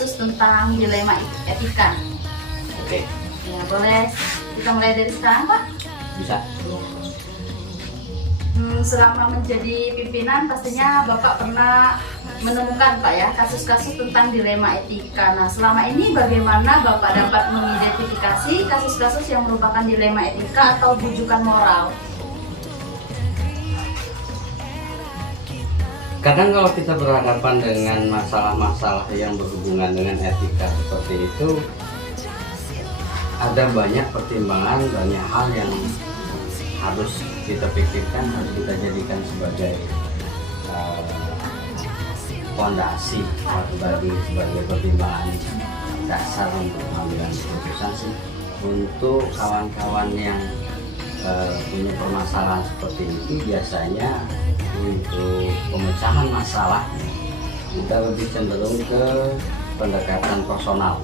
kasus tentang dilema etika. Oke, Ya, boleh kita mulai dari sekarang, Pak? bisa. Selama menjadi pimpinan pastinya Bapak pernah menemukan Pak ya kasus-kasus tentang dilema etika. Nah, selama ini bagaimana Bapak dapat mengidentifikasi kasus-kasus yang merupakan dilema etika atau bujukan moral? Kadang kalau kita berhadapan dengan masalah-masalah yang berhubungan dengan etika seperti itu, ada banyak pertimbangan, banyak hal yang harus kita pikirkan, harus kita jadikan sebagai fondasi sebagai pertimbangan dasar untuk pengambilan keputusan sih. Untuk kawan-kawan yang punya permasalahan seperti itu, biasanya untuk pemecahan masalah kita lebih cenderung ke pendekatan personal,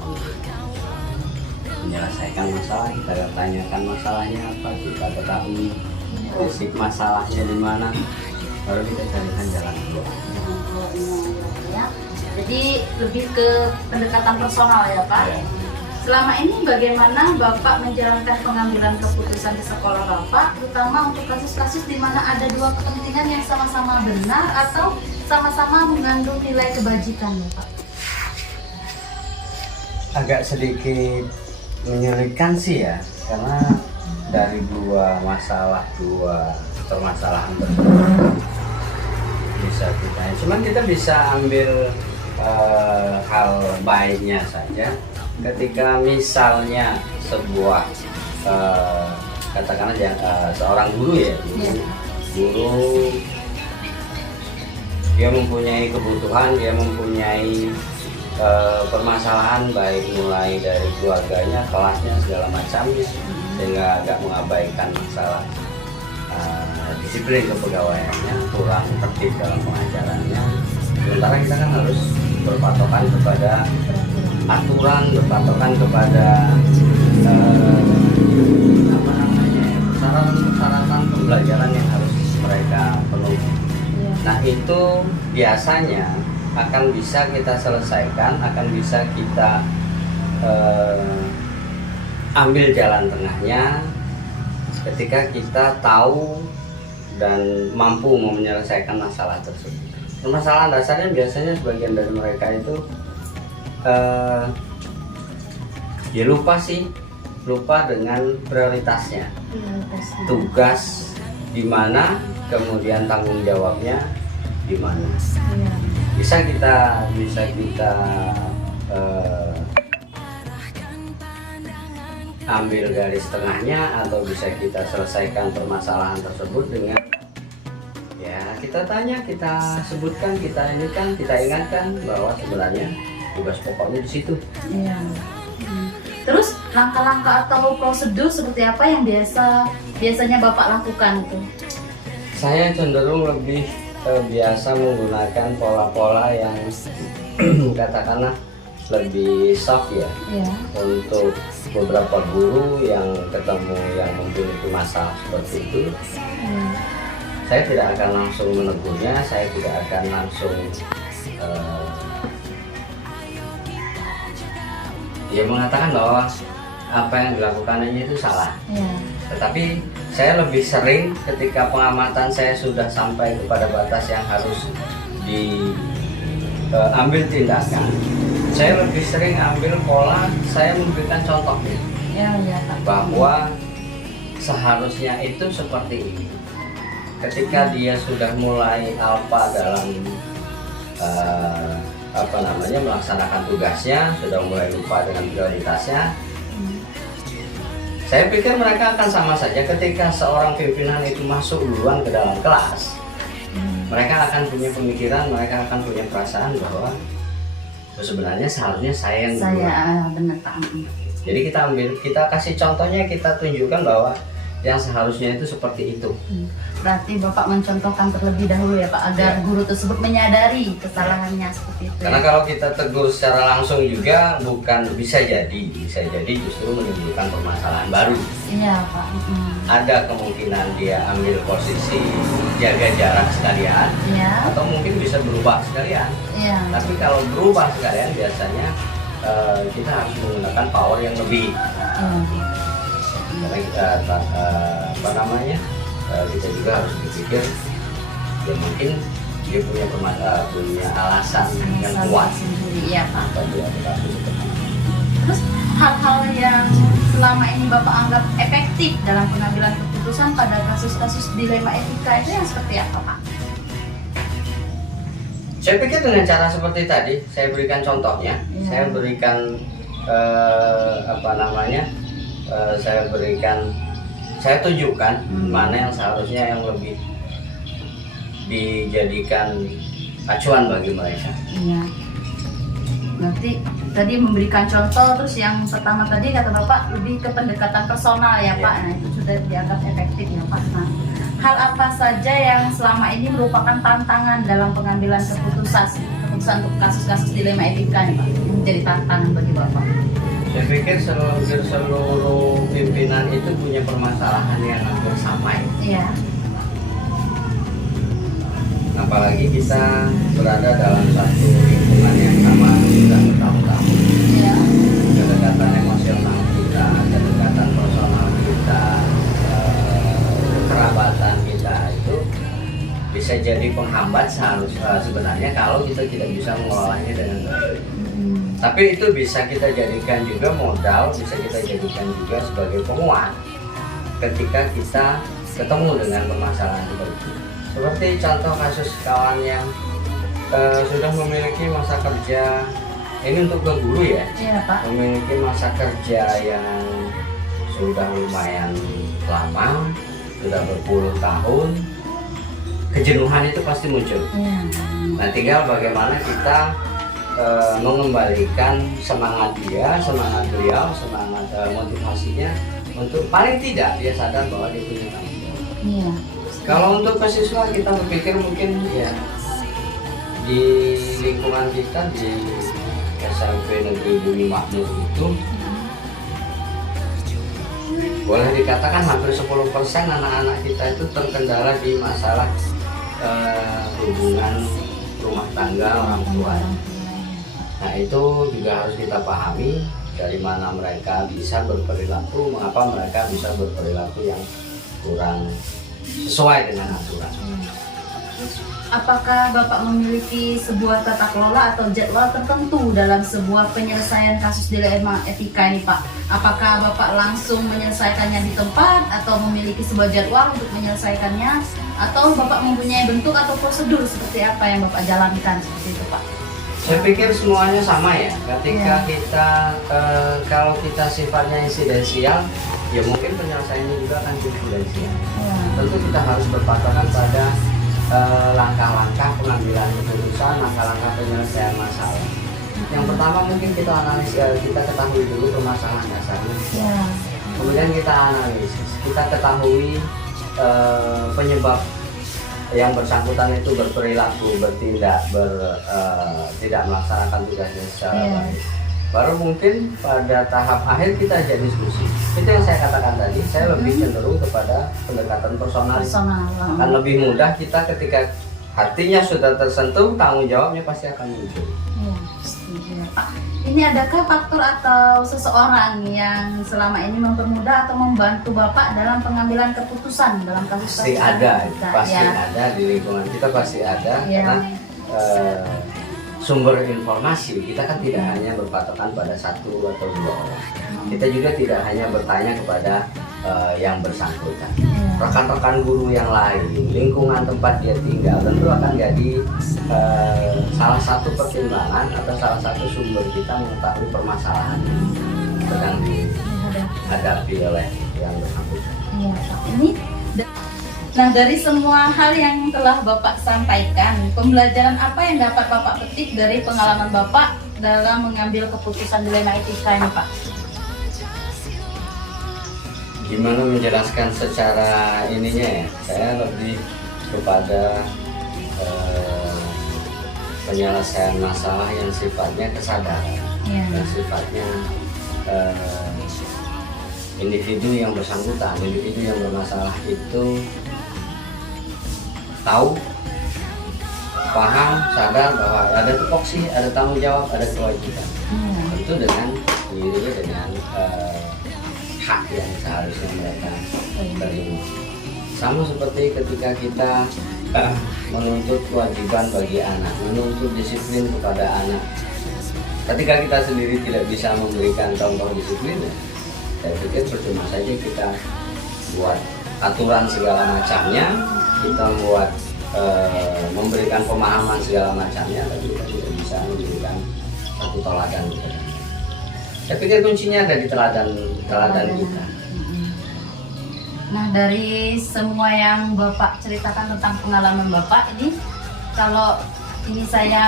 menyelesaikan masalah, kita tanyakan masalahnya apa, kita ketahui fisik masalahnya di mana, baru kita carikan jalan keluar. Ya, jadi lebih ke pendekatan personal ya Pak. Ya. Selama ini bagaimana Bapak menjalankan pengambilan keputusan di sekolah Bapak, terutama untuk kasus-kasus di mana ada dua kepentingan yang sama-sama benar atau sama-sama mengandung nilai kebajikan, Bapak? Agak sedikit menyulitkan sih ya, karena dari dua permasalahan tersebut bisa cuman kita bisa ambil hal baiknya saja. Ketika misalnya sebuah katakanlah seorang guru ya, guru dia mempunyai kebutuhan, dia mempunyai permasalahan baik mulai dari keluarganya, kelasnya, segala macamnya, sehingga agak mengabaikan masalah disiplin kepegawaiannya, kurang tertib dalam pengajarannya. Sementara kita kan harus berpatokan kepada aturan, berpatokan kepada persyaratan pembelajaran yang harus mereka penuhi. Nah, itu biasanya akan bisa kita selesaikan, akan bisa kita ambil jalan tengahnya ketika kita tahu dan mampu menyelesaikan masalah tersebut. Permasalahan dasarnya biasanya sebagian dari mereka itu ya lupa dengan prioritasnya, tugas di mana, kemudian tanggung jawabnya di mana. Bisa kita ambil garis tengahnya, atau bisa kita selesaikan permasalahan tersebut dengan ya kita tanya, kita sebutkan, kita ingatkan bahwa sebenarnya tugas pokoknya di situ. Iya. Terus langkah-langkah atau prosedur seperti apa yang biasanya Bapak lakukan tuh? Saya cenderung lebih biasa menggunakan pola-pola yang katakanlah lebih soft ya. Iya. Untuk beberapa guru yang ketemu yang memiliki masalah seperti itu, saya tidak akan langsung menegurnya, saya tidak akan langsung dia mengatakan bahwa apa yang dilakukannya itu salah. Tetapi saya lebih sering ketika pengamatan saya sudah sampai kepada batas yang harus diambil tindakan, saya lebih sering ambil pola, saya memberikan contoh bahwa seharusnya itu seperti ini. Ketika dia sudah mulai alpa dalam melaksanakan tugasnya, sudah mulai lupa dengan prioritasnya, saya pikir mereka akan sama saja. Ketika seorang pimpinan itu masuk duluan ke dalam kelas, mereka akan punya pemikiran, mereka akan punya perasaan bahwa sebenarnya seharusnya saya yang benar Pak. Jadi kita kasih contohnya, kita tunjukkan bahwa yang seharusnya itu seperti itu. Berarti Bapak mencontohkan terlebih dahulu ya Pak, agar guru tersebut menyadari kesalahannya seperti itu. Karena kalau kita tegur secara langsung juga bisa jadi justru menimbulkan permasalahan baru. Iya Pak. ada kemungkinan dia ambil posisi jaga jarak sekalian, Ya. atau mungkin bisa berubah sekalian. Ya. Tapi kalau berubah sekalian biasanya kita harus menggunakan power yang lebih. Karena kita apa namanya, kita juga harus berpikir ya mungkin dia punya alasan yang kuat. Iya Pak. Apa dia berlaku seperti itu. Terus hal-hal yang selama ini Bapak anggap efektif dalam pengambilan keputusan pada kasus-kasus dilema etika itu yang seperti apa Pak? Saya pikir dengan cara seperti tadi, saya berikan contohnya, Ya. saya berikan apa namanya, saya tunjukkan mana yang seharusnya yang lebih dijadikan acuan bagi mereka. Iya. Nanti tadi memberikan contoh, terus yang pertama tadi kata Bapak lebih ke pendekatan personal ya Pak. Nah itu sudah dianggap efektif ya Pak. Nah, hal apa saja yang selama ini merupakan tantangan dalam pengambilan keputusan untuk kasus-kasus dilema etika nih Pak, yang menjadi tantangan bagi Bapak? Saya pikir seluruh pimpinan itu punya permasalahan yang hampir sama ya. Iya. Apalagi kita berada dalam satu lingkungan yang sama sudah bertahun-tahun. Iya. Kedekatan emosional kita, kedekatan personal kita, kerabatan kita itu bisa jadi penghambat sebenarnya kalau kita tidak bisa mengelolanya dengan baik. Tapi itu bisa kita jadikan juga modal, bisa kita jadikan juga sebagai penguat ketika kita ketemu dengan permasalahan seperti itu. Seperti contoh kasus kawan yang sudah memiliki masa kerja, ini untuk ke guru ya, Iya Pak. memiliki masa kerja yang sudah lumayan lama, sudah berpuluh tahun, kejenuhan itu pasti muncul. Iya. Nah tinggal bagaimana kita mengembalikan semangat dia, semangat beliau, semangat motivasinya untuk paling tidak dia sadar bahwa dia punya tanggung jawab. Iya. Kalau untuk ke siswa kita berpikir mungkin ya di lingkungan kita di SMP Negeri Bumi Makmur itu boleh dikatakan hampir 10% anak-anak kita itu terkendala di masalah hubungan rumah tangga orang tua. Nah itu juga harus kita pahami dari mana mereka bisa berperilaku, mengapa mereka bisa berperilaku yang kurang sesuai dengan aturan. Apakah Bapak memiliki sebuah tata kelola atau jadwal tertentu dalam sebuah penyelesaian kasus dilema etika ini Pak? Apakah Bapak langsung menyelesaikannya di tempat atau memiliki sebuah jadwal untuk menyelesaikannya? Atau Bapak mempunyai bentuk atau prosedur seperti apa yang Bapak jalankan seperti itu Pak? Saya pikir semuanya sama ya. Ketika kita kalau kita sifatnya insidensial, ya mungkin penyelesaiannya juga akan insidensial. Tentu kita harus berpatokan pada langkah-langkah pengambilan keputusan, langkah-langkah penyelesaian masalah. Yang pertama mungkin kita ketahui dulu permasalahan dasarnya. Kemudian kita analisis, kita ketahui penyebab yang bersangkutan itu berperilaku, bertindak, tidak melaksanakan tugasnya secara baik. Baru mungkin pada tahap akhir kita jadi diskusi. Itu yang saya katakan tadi, saya lebih cenderung kepada pendekatan personal. Akan lebih mudah kita ketika hatinya sudah tersentuh, tanggung jawabnya pasti akan muncul. Pak, ini adakah faktor atau seseorang yang selama ini mempermudah atau membantu Bapak dalam pengambilan keputusan dalam kasus Pasti ada, pasti ada di lingkungan kita, pasti ada karena sumber informasi kita kan tidak hanya berpatokan pada satu atau dua orang. Kita juga tidak hanya bertanya kepada yang bersangkutan. Rekan-rekan guru yang lain, lingkungan tempat dia tinggal tentu akan jadi salah satu pertimbangan atau salah satu sumber kita mengetahui permasalahan yang sedang dihadapi oleh yang bersangkutan. Iya, Pak. Nah, dari semua hal yang telah Bapak sampaikan, pembelajaran apa yang dapat Bapak petik dari pengalaman Bapak dalam mengambil keputusan dilema etika ini, Pak? Gimana menjelaskan secara ininya ya? Saya lebih kepada penyelesaian masalah yang sifatnya kesadaran, yang sifatnya individu yang bersangkutan, individu yang bermasalah itu tahu, paham, sadar bahwa ada tupoksi, ada tanggung jawab, ada kewajiban. Tentu dengan diri dengan hak yang seharusnya mereka terima. Sama seperti ketika kita menuntut kewajiban bagi anak, menuntut disiplin kepada anak. Ketika kita sendiri tidak bisa memberikan contoh disiplin, saya pikir percuma saja kita buat aturan segala macamnya, kita buat memberikan pemahaman segala macamnya, tapi kita tidak bisa memberikan satu teladan kepada anak. Saya pikir kuncinya ada di teladan kita. Nah, dari semua yang Bapak ceritakan tentang pengalaman Bapak ini, kalau ini saya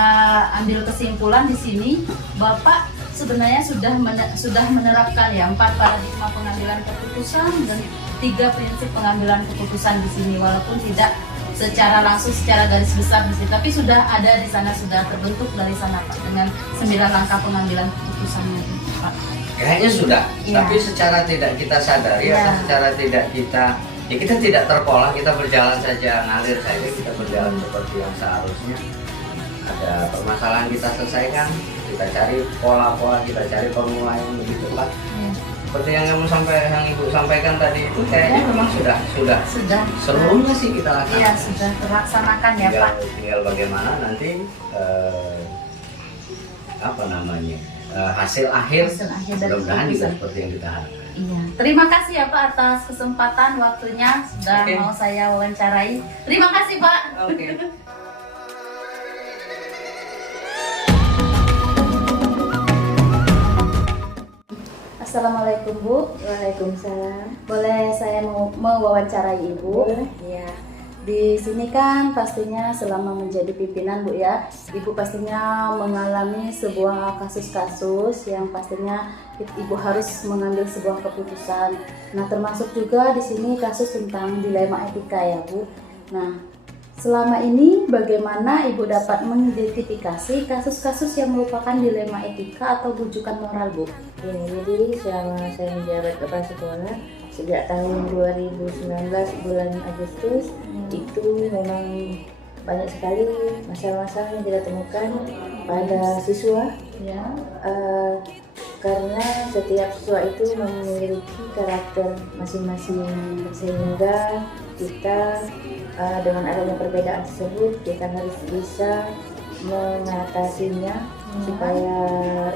ambil kesimpulan di sini, Bapak sebenarnya sudah menerapkan ya 4 paradigma pengambilan keputusan dan 3 prinsip pengambilan keputusan di sini, walaupun tidak secara langsung, secara garis besar di sini, tapi sudah ada di sana, sudah terbentuk dari sana Pak, dengan 9 langkah pengambilan keputusannya Pak. Kayaknya sudah, Ya. tapi secara tidak kita sadari Ya. atau secara tidak kita, ya kita tidak terpola, kita berjalan saja, ngalir saja, kita berjalan seperti yang seharusnya. Ada permasalahan kita selesaikan, kita cari pola-pola, kita cari formula yang lebih tepat. Ya. Seperti yang Ibu sampaikan tadi itu kayaknya memang sudah seluruhnya sih kita lakukan. Iya, sudah terlaksanakan ya Pak. Tinggal bagaimana nanti hasil akhir dari mudah-mudahan juga keputusan. seperti yang kita harapkan. Iya. Terima kasih ya Pak atas kesempatan waktunya sudah Oke. mau saya wawancarai. Terima kasih Pak. Oke. Assalamualaikum Bu. Waalaikumsalam. Boleh saya mau mewawancarai Ibu? Boleh. Ya. Di sini kan pastinya selama menjadi pimpinan Bu ya, Ibu pastinya mengalami sebuah kasus-kasus yang pastinya Ibu harus mengambil sebuah keputusan. Nah, termasuk juga di sini kasus tentang dilema etika ya Bu. Nah, selama ini bagaimana Ibu dapat mengidentifikasi kasus-kasus yang merupakan dilema etika atau bujukan moral Bu? Ya, jadi selama saya menjabat kepala sekolah sejak tahun 2019 bulan Agustus itu memang banyak sekali masalah-masalah yang kita temukan pada siswa Ya. karena setiap siswa itu memiliki karakter masing-masing sehingga kita dengan adanya perbedaan tersebut kita harus bisa mengatasinya supaya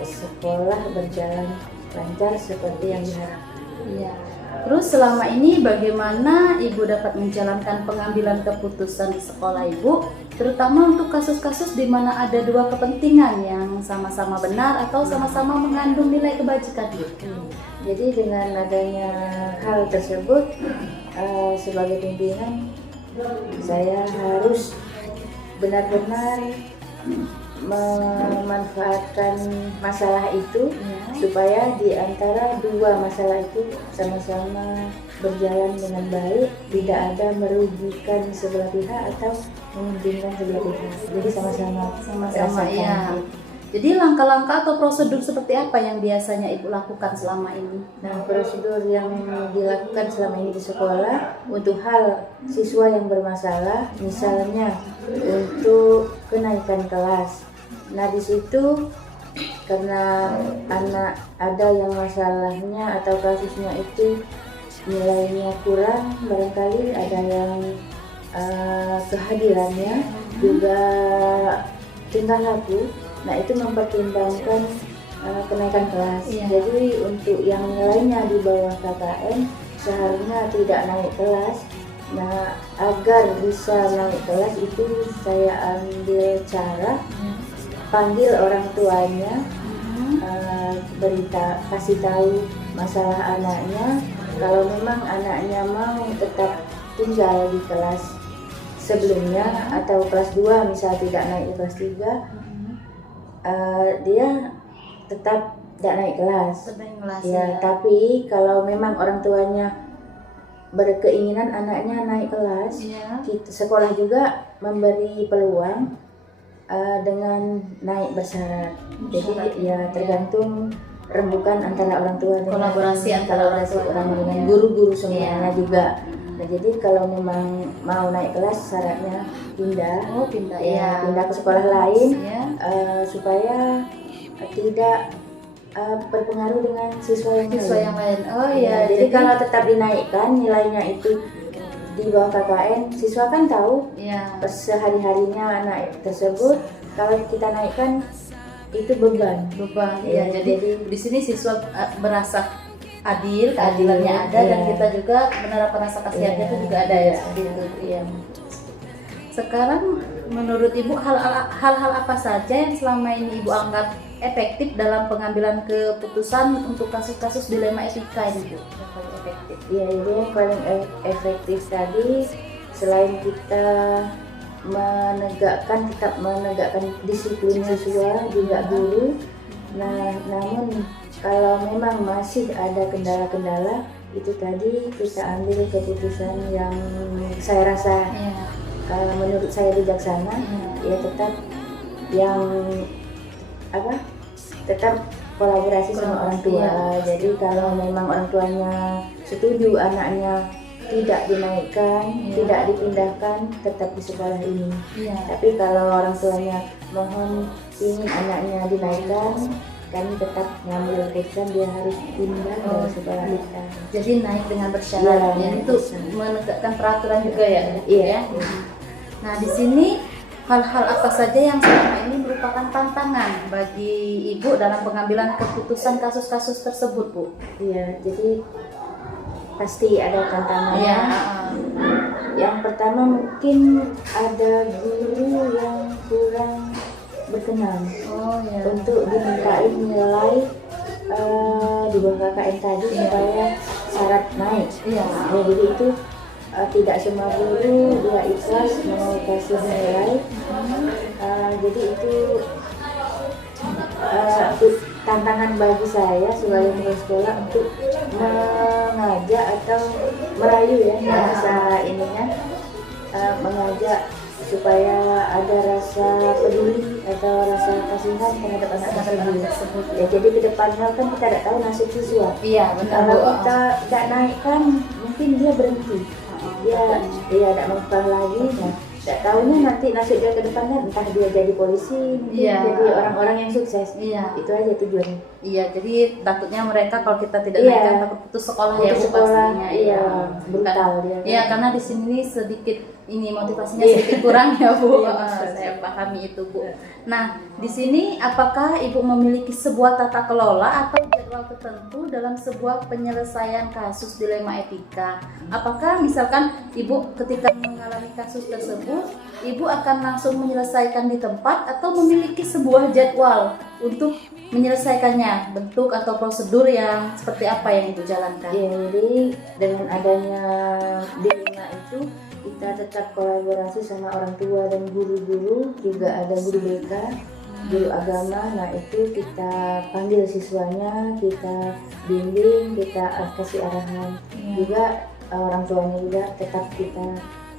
sekolah berjalan lancar seperti yang diharapkan. Iya. Terus selama ini bagaimana Ibu dapat menjalankan pengambilan keputusan di sekolah Ibu, terutama untuk kasus-kasus di mana ada dua kepentingan yang sama-sama benar atau sama-sama mengandung nilai kebajikan Bu? Jadi dengan adanya hal tersebut sebagai pimpinan saya harus benar-benar memanfaatkan masalah itu supaya di antara dua masalah itu sama-sama berjalan dengan baik, tidak ada merugikan sebelah pihak atau menguntungkan sebelah pihak. Jadi sama-sama merasakan. Ya. Jadi langkah-langkah atau prosedur seperti apa yang biasanya Ibu lakukan selama ini? Nah, prosedur yang dilakukan selama ini di sekolah untuk hal siswa yang bermasalah, misalnya untuk kenaikan kelas. Nah, di situ karena anak ada yang masalahnya atau kasusnya itu nilainya kurang, barangkali ada yang kehadirannya juga tingkah laku. Nah, itu mempertimbangkan kenaikan kelas. Iya. Jadi untuk yang nilainya di bawah KKM seharusnya tidak naik kelas. Nah, agar bisa naik kelas itu saya ambil cara panggil orang tuanya, kasih tahu masalah anaknya. Kalau memang anaknya mau tetap tinggal di kelas sebelumnya atau kelas 2 misal tidak naik ke kelas 3, dia tetap tidak naik kelas. Ya, tapi kalau memang orang tuanya berkeinginan anaknya naik kelas, sekolah juga memberi peluang dengan naik bersyarat. Jadi ya tergantung rembukan antara orang tua dengan Kolaborasi antara orang tua dengan guru-guru semuanya Iya. juga. Nah, jadi kalau memang mau naik kelas syaratnya pindah, Oh, pindah ya, ya. pindah ke sekolah lain Ya. supaya tidak berpengaruh dengan siswa yang Siswa lain. yang lain. Oh Ya, ya. jadi kalau tetap dinaikkan nilainya itu di bawah KKN, siswa kan tahu ya. sehari-harinya anak tersebut. Kalau kita naikkan itu beban. Beban. Ya, Ya, jadi di sini siswa merasa adil, keadilannya Adil, ada, dan iya. kita juga menerapkan rasa kasihannya Iya. itu juga ada ya, seperti itu. Iya. Sekarang menurut Ibu hal-hal apa saja yang selama ini Ibu anggap efektif dalam pengambilan keputusan untuk kasus-kasus dilema etika ini, Bu? Yang paling efektif. Ya, itu yang paling efektif tadi, selain kita tetap menegakkan disiplin siswa juga guru. Nah, namun kalau memang masih ada kendala-kendala, itu tadi kita ambil keputusan yang saya rasa Iya. menurut saya bijaksana. Ya, tetap yang tetap kolaborasi sama orang tua. Iya. Jadi kalau memang orang tuanya setuju anaknya tidak dinaikkan, Iya. tidak dipindahkan, tetap di sekolah ini. Iya. Tapi kalau orang tuanya mohon ingin anaknya dinaikkan, kami tetap mengambil keputusan dia harus pindah dari sekolah kita. Jadi naik dengan bersyarat, Iya, ya, itu bersyarat. menegakkan peraturan juga ya. Iya. Ya. Nah, di sini hal-hal apa saja yang selama ini merupakan tantangan bagi Ibu dalam pengambilan keputusan kasus-kasus tersebut, Bu? Iya, jadi pasti ada tantangannya. Iya. Yang pertama mungkin ada guru yang kurang berkenan Oh ya. untuk dimintain nilai di bawah KKN tadi supaya syarat naik. Iya. Ya, jadi itu tidak semua guru dia ikhlas mau kasih nilai. Jadi itu tantangan bagi saya sebagai kepala sekolah untuk mengajak atau merayu ya bahasa ininya, mengajak supaya ada rasa peduli atau rasa kasihan terhadap anak tersebut. Ya, jadi kedepannya kan kita tidak tahu nasib siswa. Iya, benar, Kalau Bu. kita tidak naikkan, mungkin dia berhenti. Dia tidak mau sekolah lagi. Nah, tidak tahunya nanti nasib dia ke depannya entah dia jadi polisi, mungkin Iya. jadi orang-orang yang sukses. Iya. Itu aja tujuannya. Iya, jadi takutnya mereka kalau kita tidak Iya. naikkan takut putus sekolah ya, Bu, Putus sekolah, pastinya. iya, brutal dia. Iya, karena di sini sedikit ini motivasinya Iya. sedikit kurang ya, Bu. Iya, Saya pahami itu, Bu. Nah, di sini apakah Ibu memiliki sebuah tata kelola atau jadwal tertentu dalam sebuah penyelesaian kasus dilema etika? Apakah misalkan Ibu ketika mengalami kasus tersebut, Ibu akan langsung menyelesaikan di tempat atau memiliki sebuah jadwal untuk menyelesaikannya, bentuk atau prosedur yang seperti apa yang Ibu jalankan? Ya, jadi dengan adanya dilema itu kita tetap kolaborasi sama orang tua dan guru-guru, juga ada guru BK, guru agama. Nah, itu kita panggil siswanya, kita bimbing, kita kasih arahan. Juga orang tuanya juga tetap kita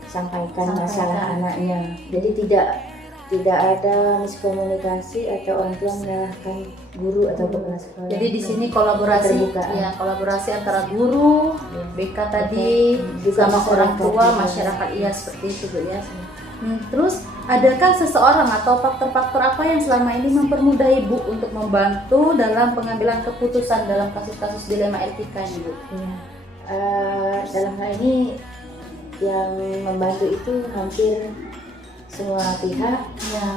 sampaikan masalah anaknya. Jadi tidak ada miskomunikasi atau orang tua menyalahkan guru atau kepala sekolah. Jadi di sini kolaborasi, Keterbukaan. ya kolaborasi antara guru, BK tadi, Juga sama orang masyarakat tua, juga. masyarakat, iya seperti itu, Bu, ya. Terus adakah seseorang atau faktor-faktor apa yang selama ini mempermudah Ibu untuk membantu dalam pengambilan keputusan dalam kasus-kasus dilema etika ini, Bu? Ya. Dalam hal ini yang membantu itu hampir semua pihak. Ya.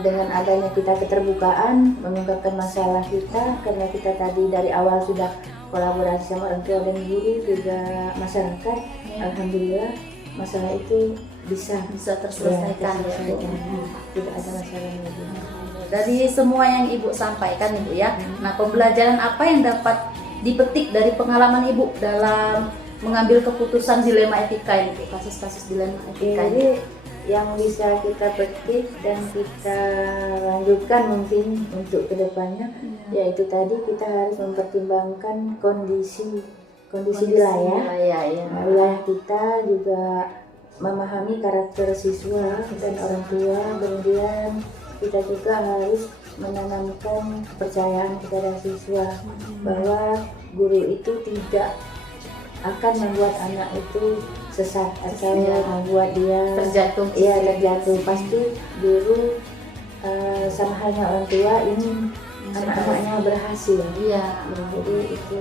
Dengan adanya kita keterbukaan mengungkapkan masalah kita, karena kita tadi dari awal sudah kolaborasi sama orang tua dan guru juga masyarakat. Alhamdulillah masalah itu bisa Terselesaikan ya, Bu. Tidak ada masalah lagi. Dari semua yang Ibu sampaikan, Ibu, ya. Nah, pembelajaran apa yang dapat dipetik dari pengalaman Ibu dalam mengambil keputusan dilema etika ini, Bu? Kasus-kasus dilema etika ini. Jadi yang bisa kita petik dan kita lanjutkan mungkin untuk kedepannya, yaitu tadi kita harus mempertimbangkan kondisi wilayah. ya. Nah, wilayah kita juga memahami karakter siswa dan orang tua, kemudian kita juga harus menanamkan kepercayaan kepada siswa bahwa guru itu tidak akan membuat anak itu sesat atau membuat dia Terjatuh. terjatuh. Pasti guru sama halnya orang tua ingin anak-anaknya berhasil. Iya. Jadi itu.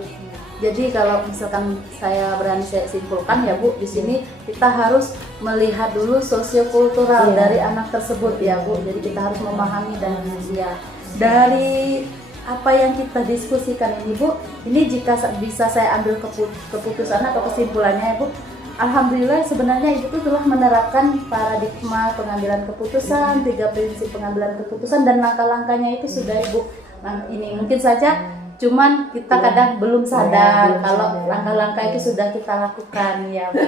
Jadi kalau misalkan saya berani saya simpulkan ya Bu, di sini kita harus melihat dulu sosiokultural dari anak tersebut ya Bu. Jadi kita harus memahami dan dia. Dari apa yang kita diskusikan ini Bu, ini jika bisa saya ambil keputusan atau kesimpulannya ya Bu, alhamdulillah sebenarnya Ibu tuh telah menerapkan paradigma pengambilan keputusan, 3 prinsip pengambilan keputusan dan langkah-langkahnya itu sudah Ibu. Nah, ini mungkin saja cuman kita kadang belum sadar kalau langkah-langkah itu sudah kita lakukan ya Bu.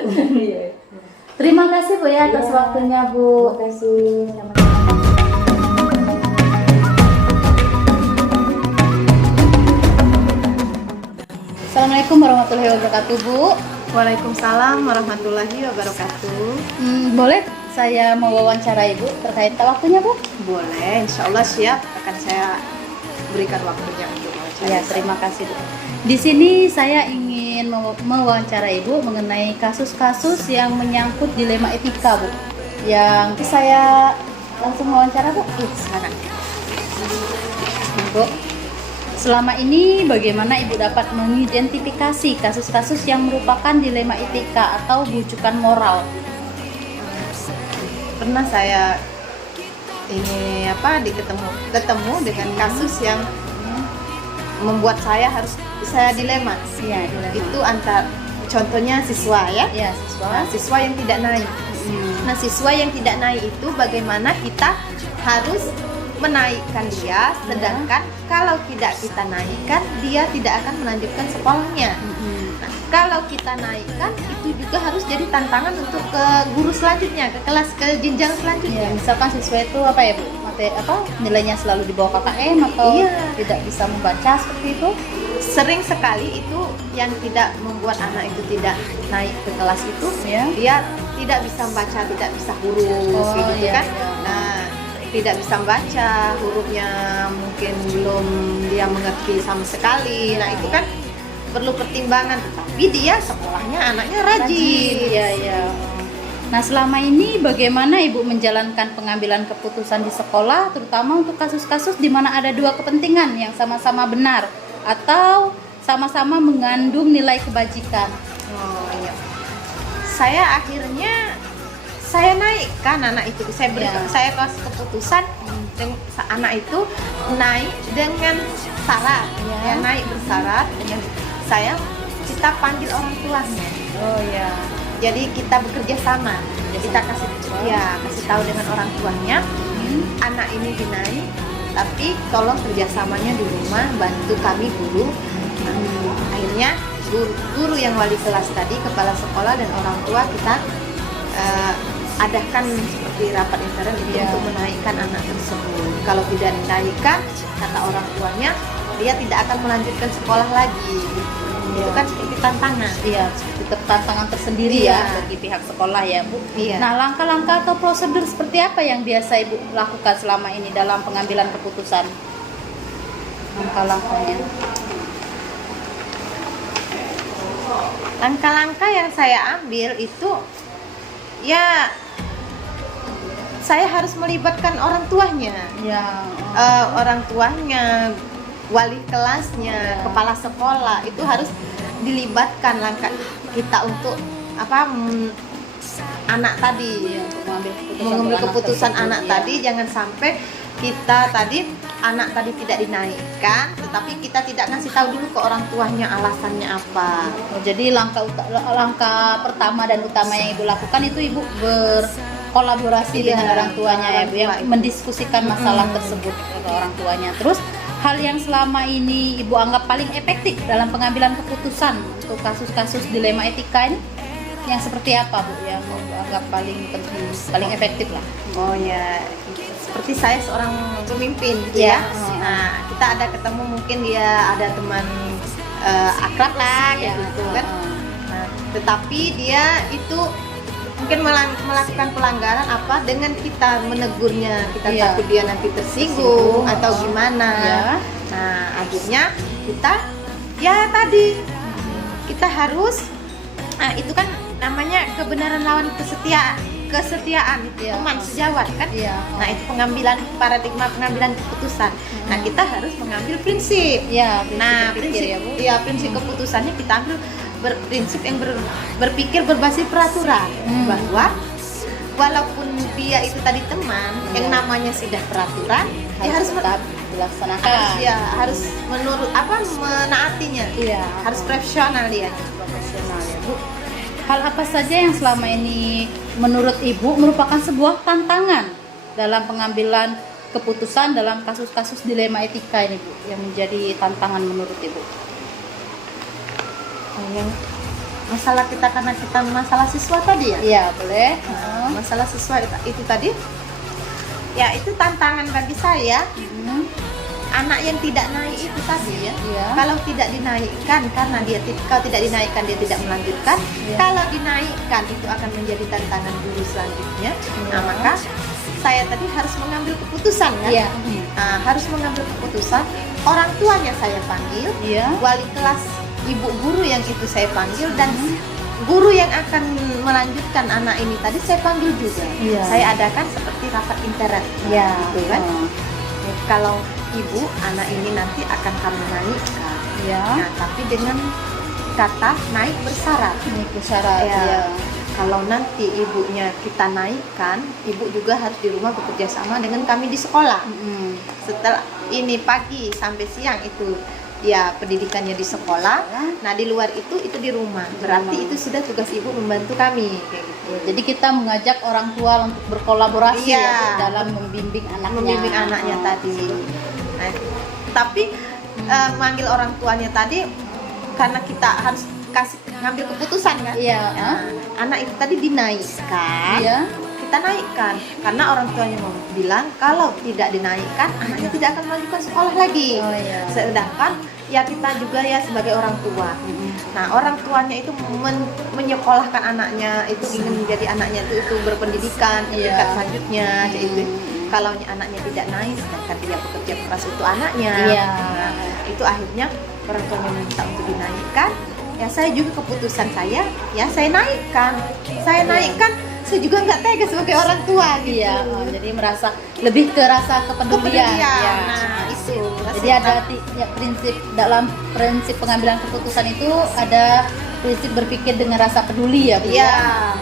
Terima kasih Bu ya atas waktunya Bu. Terima kasih. Assalamualaikum warahmatullahi wabarakatuh Bu. Waalaikumsalam warahmatullahi wabarakatuh. Boleh saya mewawancara Ibu terkait waktunya Bu? Boleh, insya Allah siap, akan saya berikan waktunya untuk wawancara. Ya, terima kasih Bu. Di sini saya ingin mewawancara Ibu mengenai kasus-kasus yang menyangkut dilema etika Bu. Yang saya langsung wawancara Bu. Silakan. Bu, selama ini bagaimana Ibu dapat mengidentifikasi kasus-kasus yang merupakan dilema etika atau bujukan moral? Pernah saya ketemu dengan kasus yang membuat saya dilema. Iya, dilema. Itu contohnya siswa ya. Ya, siswa. Nah, siswa yang tidak naik. Nah, siswa yang tidak naik itu bagaimana kita harus menaikkan dia, sedangkan kalau tidak kita naikkan, dia tidak akan melanjutkan sekolahnya. Nah, kalau kita naikkan, itu juga harus jadi tantangan untuk ke guru selanjutnya, ke jenjang selanjutnya. Ya, misalkan siswa itu apa ya Bu? Nilainya selalu di bawah KKM atau tidak bisa membaca seperti itu? Sering sekali itu yang tidak membuat anak itu tidak naik ke kelas itu, Ya. dia tidak bisa membaca, tidak bisa huruf, kayak gitu kan. Nah, tidak bisa membaca, hurufnya mungkin belum dia mengerti sama sekali. Nah, itu kan perlu pertimbangan, tetapi dia sekolahnya anaknya rajin. Iya. Nah, selama ini bagaimana Ibu menjalankan pengambilan keputusan di sekolah, terutama untuk kasus-kasus di mana ada dua kepentingan yang sama-sama benar atau sama-sama mengandung nilai kebajikan? Oh iya. Saya akhirnya naikkan anak itu. Saya kasih keputusan anak itu naik dengan syarat. Dia naik bersyarat dengan kita panggil orang tuanya. Oh ya. Jadi kita bekerja sama. Kita kasih tahu dengan orang tuanya, anak ini dinaik, tapi tolong kerjasamanya di rumah, bantu kami guru. Akhirnya guru yang wali kelas tadi, kepala sekolah dan orang tua kita adakan seperti rapat intern untuk menaikkan anak tersebut. Kalau tidak dinaikkan, kata orang tuanya, dia tidak akan melanjutkan sekolah lagi. Itu kan seperti tantangan. Iya, seperti tantangan tersendiri ya bagi pihak sekolah ya Bu. Iya. Nah, langkah-langkah atau prosedur seperti apa yang biasa Ibu lakukan selama ini dalam pengambilan keputusan? Langkah-langkahnya. Langkah-langkah yang saya ambil itu ya saya harus melibatkan orang tuanya. Ya. Orang tuanya, wali kelasnya, kepala sekolah itu harus dilibatkan langkah kita untuk anak tadi mengambil keputusan anak tadi. Jangan sampai kita anak tadi tidak dinaikkan, tetapi kita tidak ngasih tahu dulu ke orang tuanya alasannya apa. Jadi langkah pertama dan utama yang Ibu lakukan itu Ibu berkolaborasi dengan orang tuanya ya Bu, yang mendiskusikan masalah tersebut ke orang tuanya. Terus hal yang selama ini Ibu anggap paling efektif dalam pengambilan keputusan untuk kasus-kasus dilema etika ini yang seperti apa Bu, yang Ibu anggap paling penting, paling efektif lah? Oh ya, seperti saya seorang pemimpin gitu ya. Nah, kita ada ketemu, mungkin dia ada teman akrab lah kayak gitu kan. Nah, tetapi dia itu mungkin melakukan pelanggaran apa dengan kita menegurnya, kita Iya. takut dia nanti tersinggung atau gimana. Iya. Nah, akhirnya kita ya tadi kita harus itu kan namanya kebenaran lawan kesetiaan Iya. teman sejawat kan. Iya. Nah, itu paradigma pengambilan keputusan. Nah, kita harus mengambil prinsip. Ya, prinsip Nah, berpikir ya, Bu. prinsip keputusannya kita ambil prinsip yang berpikir berbasis peraturan, bahwa walaupun dia itu tadi teman, yang namanya sudah peraturan, dia harus tetap dilaksanakan. harus menurut menaatinya. Iya. Harus profesional dia. Profesional ya, Bu. Hal apa saja yang selama ini menurut Ibu merupakan sebuah tantangan dalam pengambilan keputusan dalam kasus-kasus dilema etika ini, Bu, yang menjadi tantangan menurut Ibu? Yang masalah kita karena kita masalah siswa tadi ya. Iya, boleh. Masalah siswa itu tadi. Ya, itu tantangan bagi saya. Anak yang tidak naik itu tadi ya. Iya. Kalau tidak dinaikkan karena kalau tidak dinaikkan dia tidak melanjutkan. Iya. Kalau dinaikkan itu akan menjadi tantangan guru selanjutnya. Iya. Nah, maka saya tadi harus mengambil keputusan kan. Iya. Nah, harus mengambil keputusan. Orang tuanya saya panggil, Iya. wali kelas, ibu guru yang itu saya panggil, dan guru yang akan melanjutkan anak ini tadi saya panggil juga. Iya. Saya adakan seperti rapat interact. Iya. Gitu kan. Kalau ibu, anak ini nanti akan kami naikkan. Iya. Nah, tapi dengan kata naik bersyarat. Ini syarat. Ya. Ya. Kalau nanti ibunya kita naikkan, ibu juga harus di rumah bekerja sama dengan kami di sekolah. Setelah ini pagi sampai siang itu ya pendidikannya di sekolah. Nah, di luar itu di rumah. Berarti itu sudah tugas ibu membantu kami kayak gitu. Jadi kita mengajak orang tua untuk berkolaborasi Iya. ya, Bu, dalam membimbing anaknya. Membimbing anaknya tadi. Nah, tapi manggil orang tuanya tadi karena kita harus ngambil keputusan kan. Iya. Nah, anak itu tadi dinaikkan. Iya. Kita naikkan karena orang tuanya mau bilang kalau tidak dinaikkan anaknya tidak akan melanjutkan sekolah lagi. Oh, iya. Sedangkan ya kita juga ya sebagai orang tua. Nah, orang tuanya itu menyekolahkan anaknya, itu ingin menjadi anaknya itu berpendidikan ke Iya. tingkat selanjutnya, itu. Kalau anaknya tidak naik, sedangkan dia bekerja keras untuk anaknya, Iya. nah, itu akhirnya orang tuanya minta untuk dinaikkan. Ya saya juga keputusan saya, ya saya naikkan. Saya naikkan, saya juga nggak tega sebagai orang tua gitu. Iya, jadi merasa lebih ke rasa kepedulian. Ya. Nah, itu. Jadi ada prinsip dalam prinsip pengambilan keputusan itu ada prinsip berpikir dengan rasa peduli ya, Bu. Iya,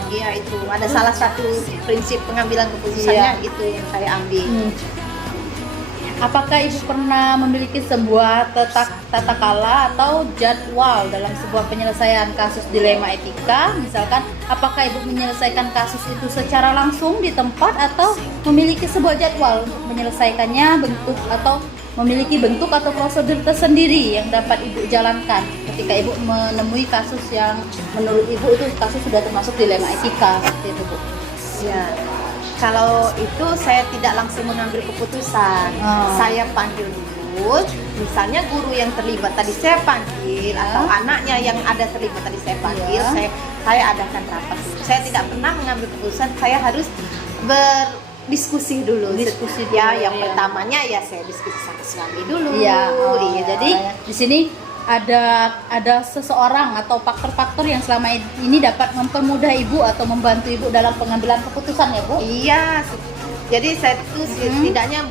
iya itu. Ada salah satu prinsip pengambilan keputusannya itu yang saya ambil. Apakah Ibu pernah memiliki sebuah tata kala atau jadwal dalam sebuah penyelesaian kasus dilema etika? Misalkan, apakah Ibu menyelesaikan kasus itu secara langsung di tempat atau memiliki sebuah jadwal untuk menyelesaikannya memiliki bentuk atau prosedur tersendiri yang dapat Ibu jalankan ketika Ibu menemui kasus yang menurut Ibu itu kasus sudah termasuk dilema etika seperti itu, Bu? Ya. Kalau itu saya tidak langsung mengambil keputusan. Saya panggil dulu, misalnya guru yang terlibat tadi saya panggil atau anaknya yang ada terlibat tadi saya panggil, saya adakan rapat dulu. Saya tidak pernah mengambil keputusan, saya harus berdiskusi dulu. Ya, yang pertamanya ya saya diskusi sama suami dulu. Iya. Iya. Jadi di sini ada seseorang atau faktor-faktor yang selama ini dapat mempermudah Ibu atau membantu Ibu dalam pengambilan keputusan ya, Bu? Iya. Jadi saya itu setidaknya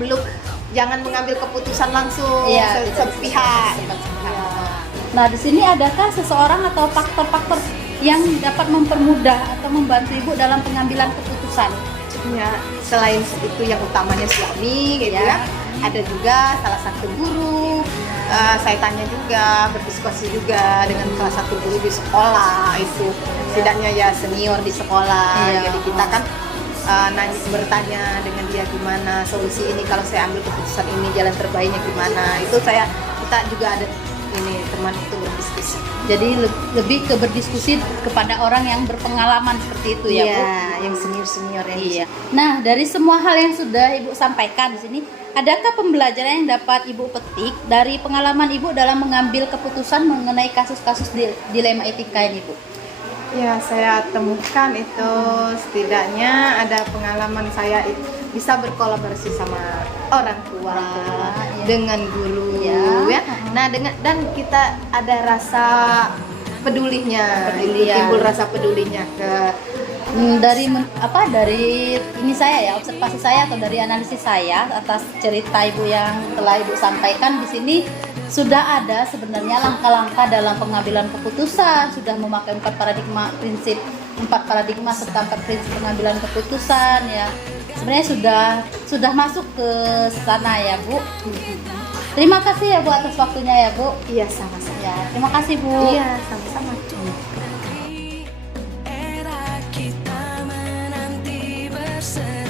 jangan mengambil keputusan langsung sepihak. Nah, di sini adakah seseorang atau faktor-faktor yang dapat mempermudah atau membantu Ibu dalam pengambilan keputusan? Ya, selain itu yang utamanya suami gitu ya. Ada juga salah satu guru. Saya tanya juga, berdiskusi juga dengan salah satu guru di sekolah itu. Setidaknya ya senior di sekolah. Jadi kita kan bertanya dengan dia gimana solusi ini, kalau saya ambil keputusan ini jalan terbaiknya gimana. Itu kita juga ada teman itu berdiskusi. Jadi lebih ke berdiskusi kepada orang yang berpengalaman seperti itu ya, Bu? Yang senior yang Iya. Nah, dari semua hal yang sudah Ibu sampaikan di sini, adakah pembelajaran yang dapat Ibu petik dari pengalaman Ibu dalam mengambil keputusan mengenai kasus-kasus dilema etika ini, Bu? Ya, saya temukan itu setidaknya ada pengalaman saya bisa berkolaborasi sama orang tua, ya. dengan guru, Ya. ya. Nah, dan kita ada rasa pedulinya, Pedulian. timbul rasa pedulinya ke Dari dari ini saya ya, observasi saya atau dari analisis saya atas cerita ibu yang telah ibu sampaikan di sini, sudah ada sebenarnya langkah-langkah dalam pengambilan keputusan, sudah memakai 4 paradigma serta 4 prinsip pengambilan keputusan ya. Sebenarnya sudah masuk ke sana ya Bu. Terima kasih ya Bu atas waktunya ya Bu. iya sama-sama. Ya, terima kasih Bu. Iya, sama-sama. Era kita menanti bersama.